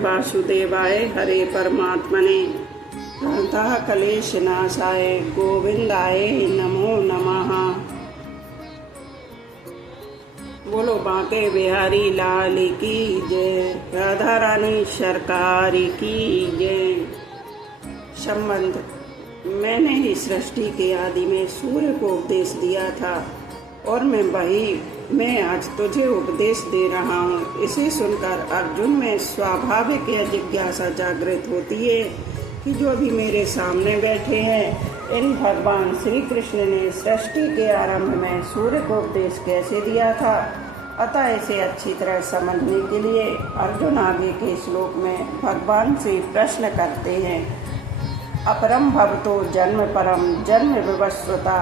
वासुदेवाय हरे परमात्मने प्रणतः कलेश नाशाय गोविंदाय नमो नमः। बोलो बांके बिहारी लाल की जय, राधा रानी सरकार की जय। संबंध। मैंने ही सृष्टि के आदि में सूर्य को उपदेश दिया था और मैं आज तुझे उपदेश दे रहा हूँ। इसे सुनकर अर्जुन में स्वाभाविक यह जिज्ञासा जागृत होती है कि जो अभी मेरे सामने बैठे हैं, इन भगवान श्री कृष्ण ने सृष्टि के आरंभ में सूर्य को उपदेश कैसे दिया था। अतः इसे अच्छी तरह समझने के लिए अर्जुन आगे के श्लोक में भगवान से प्रश्न करते हैं। अपरम भवतो जन्म परम जन्म विवस्वता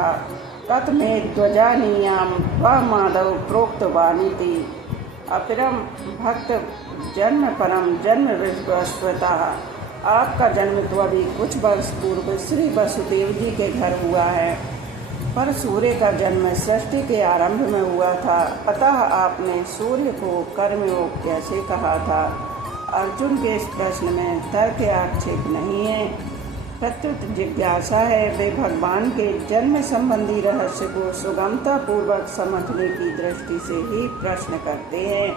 कथमे ध्वजानीयाम व माधव प्रोक्तवानिति। अपरम भक्त जन्म परम जन्म विवस्वता। आपका जन्म तो अभी कुछ वर्ष पूर्व श्री वसुदेव जी के घर हुआ है, पर सूर्य का जन्म सृष्टि के आरंभ में हुआ था। अतः आपने सूर्य को कर्मयोग कैसे कहा था। अर्जुन के इस प्रश्न में तर्क आक्षेप नहीं है, प्रत्युत जिज्ञासा है। वे भगवान के जन्म संबंधी रहस्य को सुगमता पूर्वक समझने की दृष्टि से ही प्रश्न करते हैं,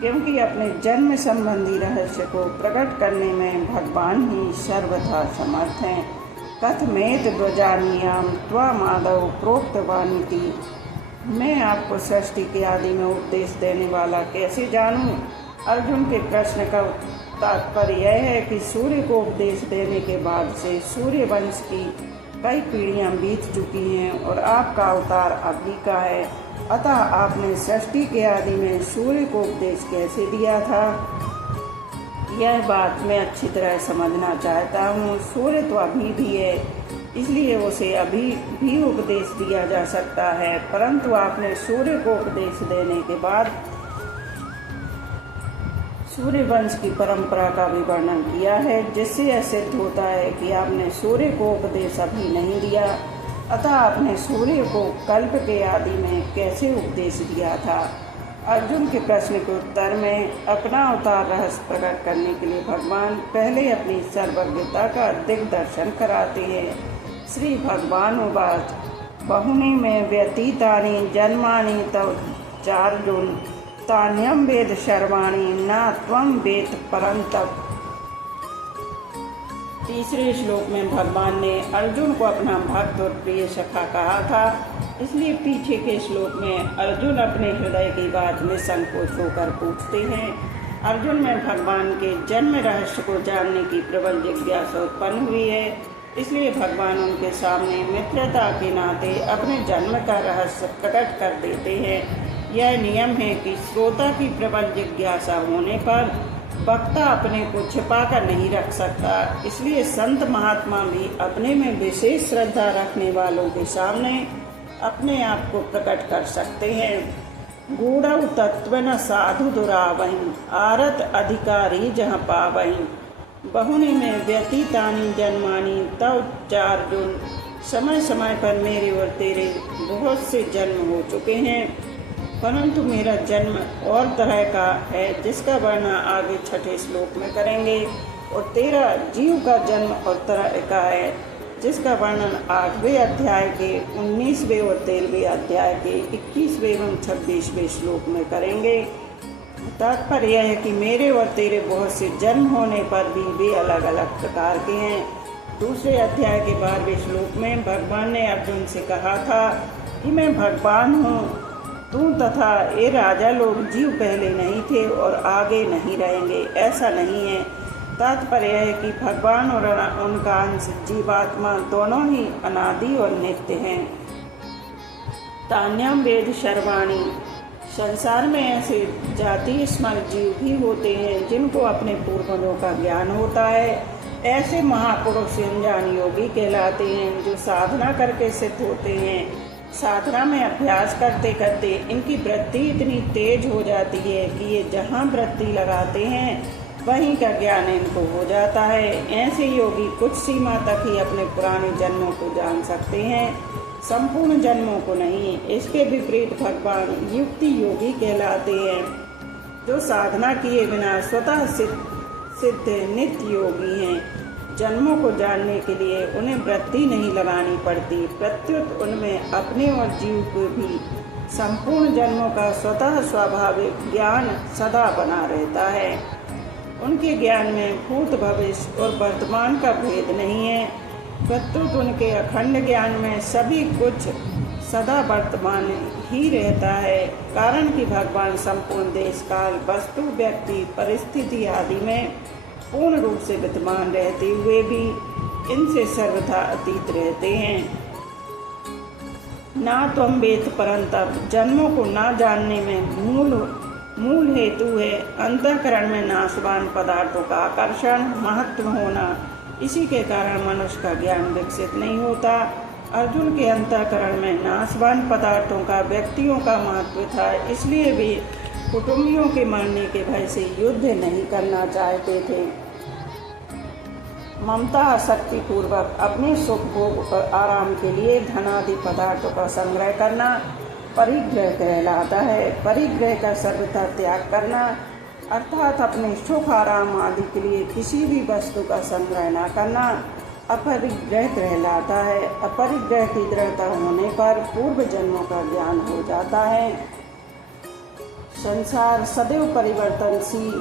क्योंकि अपने जन्म संबंधी रहस्य को प्रकट करने में भगवान ही सर्वथा समर्थ हैं। कथमेत ध्वजानीयाम त्वा माधव प्रोक्तवानिति। मैं आपको सृष्टि के आदि में उपदेश देने वाला कैसे जानूं। अर्जुन के प्रश्न का तात्पर्य यह है कि सूर्य को उपदेश देने के बाद से सूर्य वंश की कई पीढ़ियां बीत चुकी हैं और आपका अवतार अभी का है। अतः आपने सृष्टि के आदि में सूर्य को उपदेश कैसे दिया था, यह बात मैं अच्छी तरह समझना चाहता हूँ। सूर्य तो अभी भी है, इसलिए उसे अभी भी उपदेश दिया जा सकता है, परंतु आपने सूर्य को उपदेश देने के बाद सूर्य वंश की परंपरा का भी वर्णन किया है, जिससे यह सिद्ध होता है कि आपने सूर्य को उपदेश अभी नहीं दिया। अतः आपने सूर्य को कल्प के आदि में कैसे उपदेश दिया था। अर्जुन के प्रश्न के उत्तर में अपना अवतार रहस्य प्रकट करने के लिए भगवान पहले अपनी सर्वज्ञता का दिग्दर्शन कराते हैं। श्री भगवान उवाच बहुनि में व्यतीतानि जन्मानि तव चार्जुन तान्यम वेद सर्वाणि न त्वं वेद परंतप। तीसरे श्लोक में भगवान ने अर्जुन को अपना भक्त और प्रिय सखा कहा था, इसलिए पीछे के श्लोक में अर्जुन अपने हृदय की बात निसंकोच होकर पूछते हैं। अर्जुन में भगवान के जन्म रहस्य को जानने की प्रबल जिज्ञासा उत्पन्न हुई है, इसलिए भगवान उनके सामने मित्रता के नाते अपने जन्म का रहस्य प्रकट कर देते हैं। यह नियम है कि श्रोता की प्रबल जिज्ञासा होने पर वक्ता अपने को छिपा कर नहीं रख सकता, इसलिए संत महात्मा भी अपने में विशेष श्रद्धा रखने वालों के सामने अपने आप को प्रकट कर सकते हैं। गूढ़ तत्व न साधु दुरावहीं आरत अधिकारी जहाँ पावहीं। बहुनि में व्यतीतानि जन्मानि तव चार्जुन। समय समय पर मेरे और तेरे बहुत से जन्म हो चुके हैं, परंतु मेरा जन्म और तरह का है, जिसका वर्णन आगे छठे श्लोक में करेंगे। और तेरा जीव का जन्म और तरह का है, जिसका वर्णन 8वें अध्याय के 19वें और 13वें अध्याय के 21वें एवं 26वें श्लोक में करेंगे। तात्पर्य यह है कि मेरे और तेरे बहुत से जन्म होने पर भी वे अलग अलग प्रकार के हैं। दूसरे अध्याय के 12वें श्लोक में भगवान ने अर्जुन से कहा था कि मैं भगवान हूँ, तू तथा ये राजा लोग जीव पहले नहीं थे और आगे नहीं रहेंगे, ऐसा नहीं है। तात्पर्य है कि भगवान और उनका अंश जीवात्मा दोनों ही अनादि और नित्य हैं। तान्यम वेद सर्वाणि। संसार में ऐसे जाति स्मर जीव भी होते हैं जिनको अपने पूर्वजों का ज्ञान होता है। ऐसे महापुरुष अनजान योगी कहलाते हैं, जो साधना करके सिद्ध होते हैं। साधना में अभ्यास करते करते इनकी वृत्ति इतनी तेज हो जाती है कि ये जहाँ वृत्ति लगाते हैं वहीं का ज्ञान इनको हो जाता है। ऐसे योगी कुछ सीमा तक ही अपने पुराने जन्मों को जान सकते हैं, संपूर्ण जन्मों को नहीं। इसके विपरीत भगवान युक्ति योगी कहलाते हैं, जो साधना किए बिना स्वतः सिद्ध सिद्ध नित्य योगी हैं। जन्मों को जानने के लिए उन्हें वृत्ति नहीं लगानी पड़ती, प्रत्युत उनमें अपने और जीव को भी संपूर्ण जन्मों का स्वतः स्वाभाविक ज्ञान सदा बना रहता है। उनके ज्ञान में भूत भविष्य और वर्तमान का भेद नहीं है, प्रत्युत उनके अखंड ज्ञान में सभी कुछ सदा वर्तमान ही रहता है। कारण कि भगवान संपूर्ण देश काल वस्तु व्यक्ति परिस्थिति आदि में पूर्ण रूप से विद्यमान रहते हुए भी इनसे सर्वथा अतीत रहते हैं। ना त्वं वेद परंतप जन्मों को ना जानने में मूल हेतु है अंतःकरण में नाशवान पदार्थों का आकर्षण महत्व होना। इसी के कारण मनुष्य का ज्ञान विकसित नहीं होता। अर्जुन के अंतःकरण में नाशवान पदार्थों का व्यक्तियों का महत्व था, इसलिए वे कुटुंबियों के मरने के भय से युद्ध नहीं करना चाहते थे। ममता आसक्ति पूर्वक अपने सुख भोग और आराम के लिए धनादि पदार्थों का संग्रह करना परिग्रह कहलाता है। परिग्रह का सर्वथा त्याग करना अर्थात अपने सुख आराम आदि के लिए किसी भी वस्तु का संग्रह न करना अपरिग्रह कहलाता है। अपरिग्रह की दृढ़ता होने पर पूर्व जन्मों का ज्ञान हो जाता है। संसार सदैव परिवर्तनशील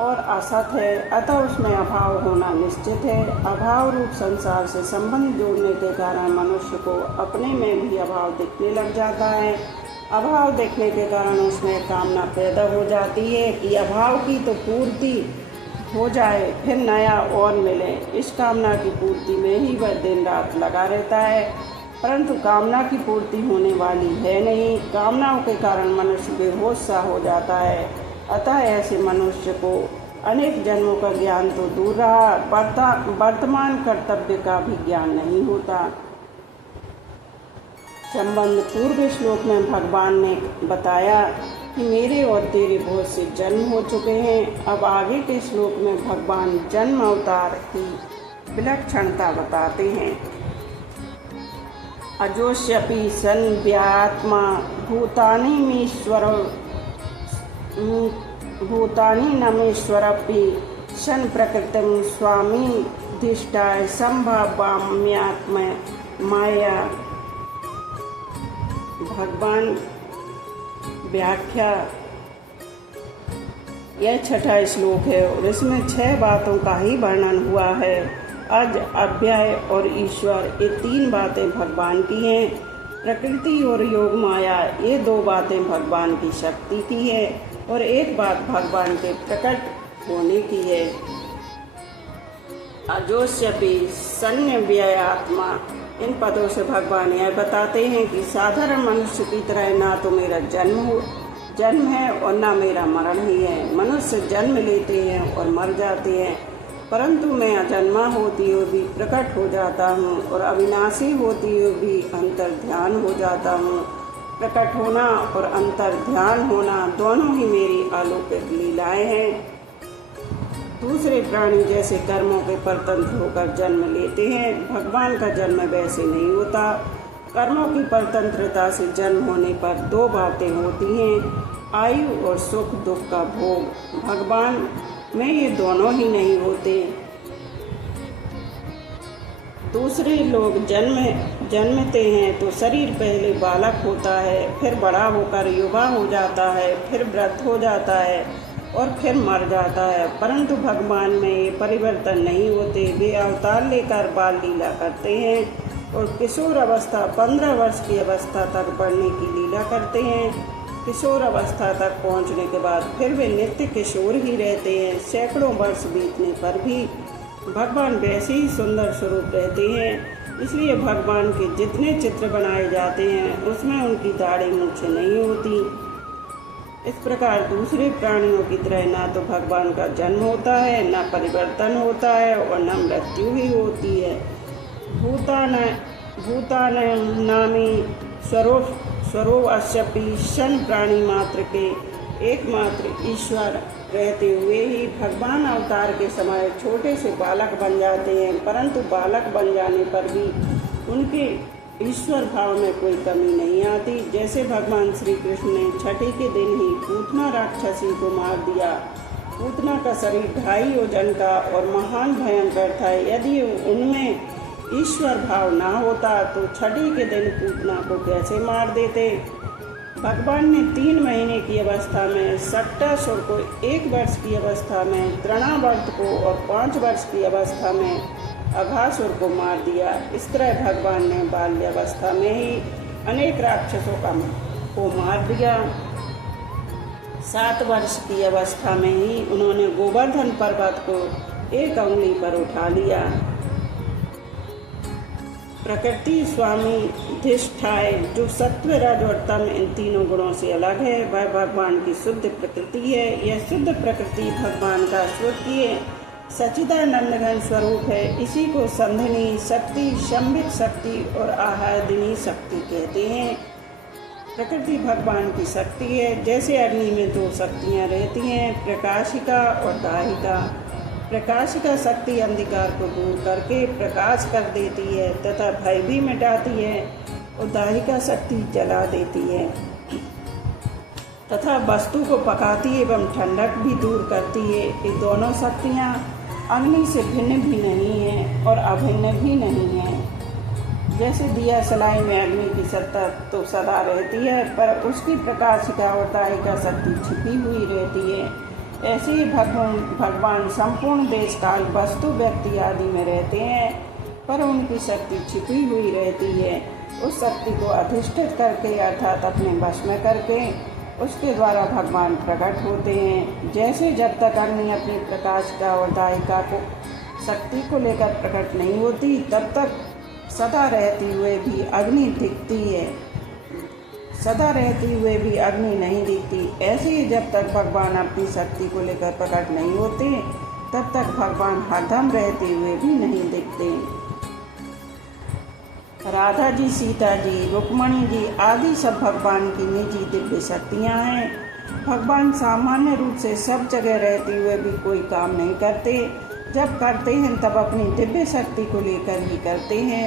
और असत है, अतः उसमें अभाव होना निश्चित है। अभाव रूप संसार से संबंध जोड़ने के कारण मनुष्य को अपने में भी अभाव दिखने लग जाता है। अभाव देखने के कारण उसमें कामना पैदा हो जाती है कि अभाव की तो पूर्ति हो जाए, फिर नया और मिले। इस कामना की पूर्ति में ही वह दिन रात लगा रहता है, परंतु कामना की पूर्ति होने वाली है नहीं। कामनाओं के कारण मनुष्य बेहोश सा हो जाता है। अतः ऐसे मनुष्य को अनेक जन्मों का ज्ञान तो दूर रहा, वर्तमान कर्तव्य का भी ज्ञान नहीं होता। संबंध पूर्व श्लोक में भगवान ने बताया कि मेरे और तेरे बहुत से जन्म हो चुके हैं। अब आगे के श्लोक में भगवान जन्म अवतार की विलक्षणता बताते हैं। अजोष्यपि सन व्यात्मा भूतानि नमेश्वरपि सन प्रकृतिम स्वामी धिष्ठाय संभाव्यात्म माया। भगवान व्याख्या यह छठा श्लोक है और इसमें 6 बातों का ही वर्णन हुआ है। अज, अव्यय और ईश्वर ये 3 बातें भगवान की हैं। प्रकृति और योग माया ये 2 बातें भगवान की शक्ति की है और एक बात भगवान के प्रकट होने की है। अजोष्यपि सन्य व्ययात्मा, इन पदों से भगवान यह बताते हैं कि साधारण मनुष्य की तरह ना तो मेरा जन्म है और ना मेरा मरण ही है। मनुष्य जन्म लेते हैं और मर जाते हैं, परंतु मैं अजन्मा होती हुई भी प्रकट हो जाता हूँ और अविनाशी होती हुई भी अंतर ध्यान हो जाता हूँ। प्रकट होना और अंतर ध्यान होना दोनों ही मेरी अलौकिक लीलाएं हैं। दूसरे प्राणी जैसे कर्मों के परतंत्र होकर जन्म लेते हैं, भगवान का जन्म वैसे नहीं होता। कर्मों की परतंत्रता से जन्म होने पर 2 बातें होती हैं, आयु और सुख दुख का भोग। भगवान में ये दोनों ही नहीं होते। दूसरे लोग जन्मते हैं तो शरीर पहले बालक होता है, फिर बड़ा होकर युवा हो जाता है, फिर वृद्ध हो जाता है और फिर मर जाता है, परंतु भगवान में ये परिवर्तन नहीं होते। वे अवतार लेकर बाल लीला करते हैं और किशोर अवस्था 15 वर्ष की अवस्था तक बढ़ने की लीला करते हैं। किशोर अवस्था तक पहुंचने के बाद फिर वे नित्य किशोर ही रहते हैं। सैकड़ों वर्ष बीतने पर भी भगवान वैसे ही सुंदर स्वरूप रहते हैं। इसलिए भगवान के जितने चित्र बनाए जाते हैं उसमें उनकी दाढ़ी मूंछें नहीं होती। इस प्रकार दूसरे प्राणियों की तरह ना तो भगवान का जन्म होता है, ना परिवर्तन होता है और न मृत्यु ही होती है। भूतान नामी स्वरोऽस्यपि शन प्राणी मात्र के एकमात्र ईश्वर रहते हुए ही भगवान अवतार के समय छोटे से बालक बन जाते हैं, परंतु बालक बन जाने पर भी उनके ईश्वर भाव में कोई कमी नहीं आती। जैसे भगवान श्री कृष्ण ने छठी के दिन ही पूतना राक्षसी को मार दिया, पूतना का शरीर 2.5 योजन का और महान भयंकर था। यदि उनमें ईश्वर भाव ना होता तो छठी के दिन पूतना को कैसे मार देते। भगवान ने 3 महीने की अवस्था में सक्टासुर को, 1 वर्ष की अवस्था में तृणावर्त को और 5 वर्ष की अवस्था में अघासुर को मार दिया। इस तरह भगवान ने बाल्यावस्था में ही अनेक राक्षसों को मार दिया। 7 वर्ष की अवस्था में ही उन्होंने गोवर्धन पर्वत को 1 अंगुली पर उठा लिया। प्रकृति स्वामी अधिष्ठाय जो सत्व, रज और तम इन तीनों गुणों से अलग है, वह भगवान की शुद्ध प्रकृति है। यह शुद्ध प्रकृति भगवान का स्वकीय सच्चिदानंद घन स्वरूप है। इसी को संधिनी शक्ति, संबित शक्ति और आहादिनी शक्ति कहते हैं। प्रकृति भगवान की शक्ति है। जैसे अग्नि में 2 शक्तियाँ रहती हैं, प्रकाशिका और दाहिका। प्रकाशिका शक्ति अंधकार को दूर करके प्रकाश कर देती है तथा भय भी मिटाती है, और दाहिका शक्ति जला देती है तथा वस्तु को पकाती एवं ठंडक भी दूर करती है। ये दोनों शक्तियाँ अग्नि से भिन्न भी नहीं है और अभिन्न भी नहीं है। जैसे दिया सलाई में अग्नि की सत्ता तो सदा रहती है, पर उसकी प्रकाशिका और दाहिका शक्ति छिपी हुई रहती है। ऐसे ही भगवान संपूर्ण देश काल, वस्तु, व्यक्ति आदि में रहते हैं, पर उनकी शक्ति छिपी हुई रहती है। उस शक्ति को अधिष्ठित करके अर्थात अपने वश में करके उसके द्वारा भगवान प्रकट होते हैं। जैसे जब तक अग्नि अपनी प्रकाशिका और दाहिका को शक्ति को लेकर प्रकट नहीं होती, तब तक सदा रहते हुए भी अग्नि दिखती है, सदा रहते हुए भी अग्नि नहीं दिखती। ऐसे ही जब तक भगवान अपनी शक्ति को लेकर प्रकट नहीं होते, तब तक भगवान हरदम रहते हुए भी नहीं दिखते। राधा जी, सीता जी, रुक्मणी जी आदि सब भगवान की निजी दिव्य शक्तियाँ हैं। भगवान सामान्य रूप से सब जगह रहते हुए भी कोई काम नहीं करते। जब करते हैं तब अपनी दिव्य शक्ति को लेकर ही करते हैं।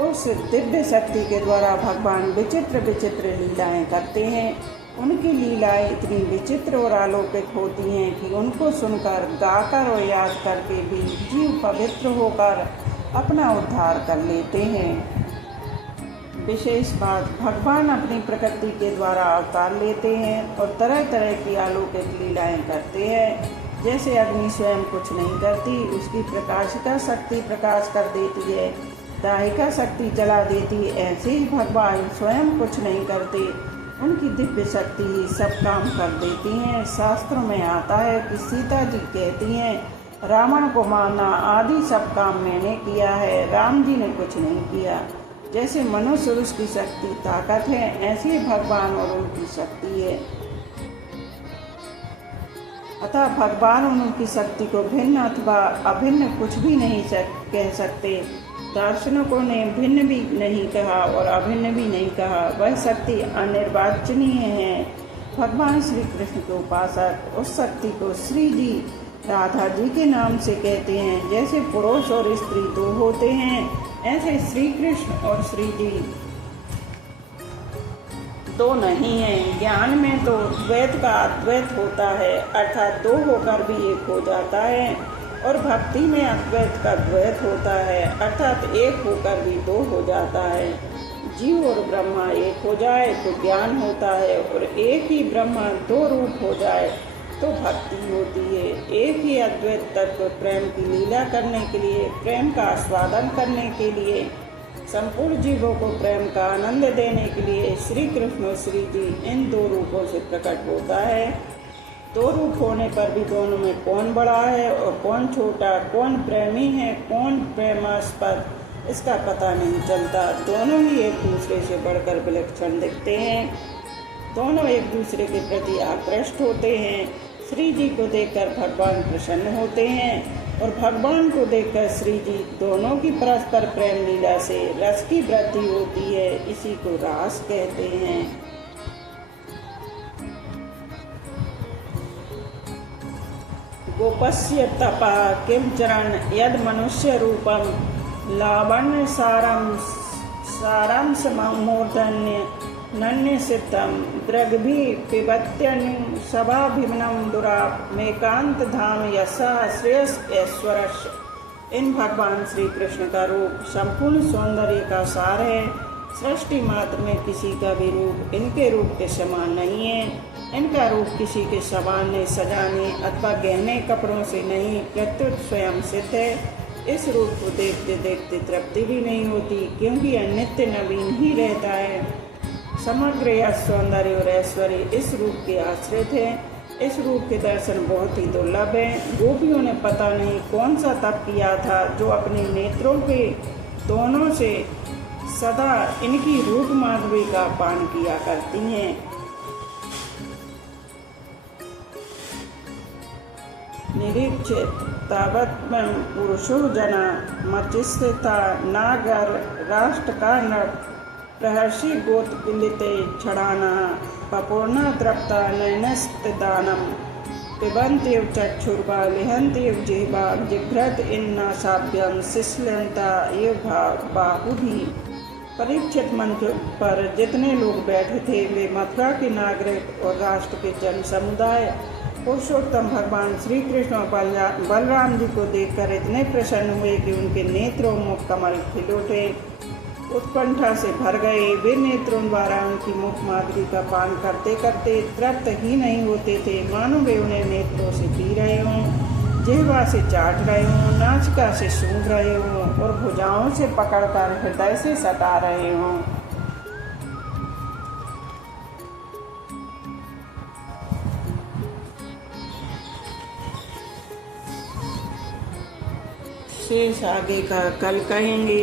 उस दिव्य शक्ति के द्वारा भगवान विचित्र विचित्र लीलाएं करते हैं। उनकी लीलाएं इतनी विचित्र और अलौकिक होती हैं कि उनको सुनकर, गाकर और याद करके भी जीव पवित्र होकर अपना उद्धार कर लेते हैं। विशेष बात, भगवान अपनी प्रकृति के द्वारा अवतार लेते हैं और तरह तरह की अलौकिक लीलाएं करते हैं। जैसे अग्नि स्वयं कुछ नहीं करती, उसकी प्रकाशिका शक्ति प्रकाश कर देती है, दाहिका शक्ति जला देती है। ऐसे ही भगवान स्वयं कुछ नहीं करते, उनकी दिव्य शक्ति ही सब काम कर देती हैं। शास्त्रों में आता है कि सीता जी कहती हैं, रावण को मारना आदि सब काम मैंने किया है, राम जी ने कुछ नहीं किया। जैसे मनुष्य उसकी शक्ति ताकत है, ऐसे ही भगवान और उनकी शक्ति है। अतः भगवान और उनकी शक्ति को भिन्न अथवा अभिन्न कुछ भी नहीं कह सकते। दार्शनिकों ने भिन्न भी नहीं कहा और अभिन्न भी नहीं कहा। वह शक्ति अनिर्वाचनीय है। भगवान श्री कृष्ण के उपासक उस शक्ति को श्री जी, राधा जी के नाम से कहते हैं। जैसे पुरुष और स्त्री 2 होते हैं, ऐसे श्री कृष्ण और श्री जी 2 नहीं है। ज्ञान में तो द्वैत का अद्वैत होता है, अर्थात 2 होकर भी 1 हो जाता है, और भक्ति में अद्वैत का द्वैत होता है, अर्थात 1 होकर भी 2 हो जाता है। जीव और ब्रह्मा 1 हो जाए तो ज्ञान होता है, और एक ही ब्रह्मा 2 रूप हो जाए तो भक्ति होती है। एक ही अद्वैत तत्व प्रेम की लीला करने के लिए, प्रेम का आस्वादन करने के लिए, संपूर्ण जीवों को प्रेम का आनंद देने के लिए श्री कृष्ण और श्री जी इन 2 रूपों से प्रकट होता है। 2 रूप होने पर भी दोनों में कौन बड़ा है और कौन छोटा, कौन प्रेमी है, कौन प्रेमास्पद, इसका पता नहीं चलता। दोनों ही एक दूसरे से बढ़कर विलक्षण दिखते हैं। दोनों एक दूसरे के प्रति आकृष्ट होते हैं। श्री जी को देखकर भगवान प्रसन्न होते हैं और भगवान को देखकर श्री जी, दोनों की परस्पर प्रेम लीला से रस की वृद्धि होती है। इसी को रास कहते हैं। गोपस्य तपा किम चरण यद मनुष्य रूपम लावण्य सारांश मूर्धन्य नन्य सिद्धम द्रगभि पिबत्यनु सभाभिमनम दुराप मेकांत धाम यसा श्रेयस ऐश्वरश। इन भगवान श्री कृष्ण का रूप संपूर्ण सौंदर्य का सार है। सृष्टि मात्र में किसी का भी रूप इनके रूप के समान नहीं है। इनका रूप किसी के सवारने सजाने अथवा गहने कपड़ों से नहीं, प्रत्युत स्वयं सिद्ध है। इस रूप को देखते देखते तृप्ति भी नहीं होती, क्योंकि यह नित्य नवीन ही रहता है। समग्र यह सौंदर्य और ऐश्वर्य इस रूप के आश्रित है। इस रूप के दर्शन बहुत ही दुर्लभ है। गोपियों ने पता नहीं कौन सा तप किया था, जो अपने नेत्रों के दोनों से सदा इनकी रूप माधुरी का पान किया करती हैं। निरीक्षित तावत पुरुषो जना मचिस्थिता नागर राष्ट्र का नट प्रहर्षि गोत्किलिते क्षणाना पपूर्णा तृप्ता नयनस्तिदानम पिबन्त्यव चक्षुर्वा लिहन्त्यव जिह्वा जिघ्रत इन्नासाभ्यं शिश्लन्ता एव बाहुधि। परीक्षित मंच पर जितने लोग बैठे थे वे मथुरा के नागरिक और राष्ट्र के जन समुदाय पुरुषोत्तम भगवान श्री कृष्ण और बलराम जी को देखकर इतने प्रसन्न हुए कि उनके नेत्रों मुख कमल खिल उठे, उत्कंठा से भर गए। वे नेत्रों द्वारा उनकी मुख माधुरी का पान करते करते तृप्त ही नहीं होते थे, मानो वे उन्हें नेत्रों से पी रहे हों, जिह्वा से चाट रहे हों, नासिका से सूंघ रहे हों और भुजाओं से पकड़कर हृदय से सटा रहे हों। शेष आगे का कल कहेंगे।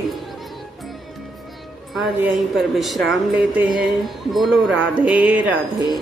आज यहीं पर विश्राम लेते हैं। बोलो राधे राधे।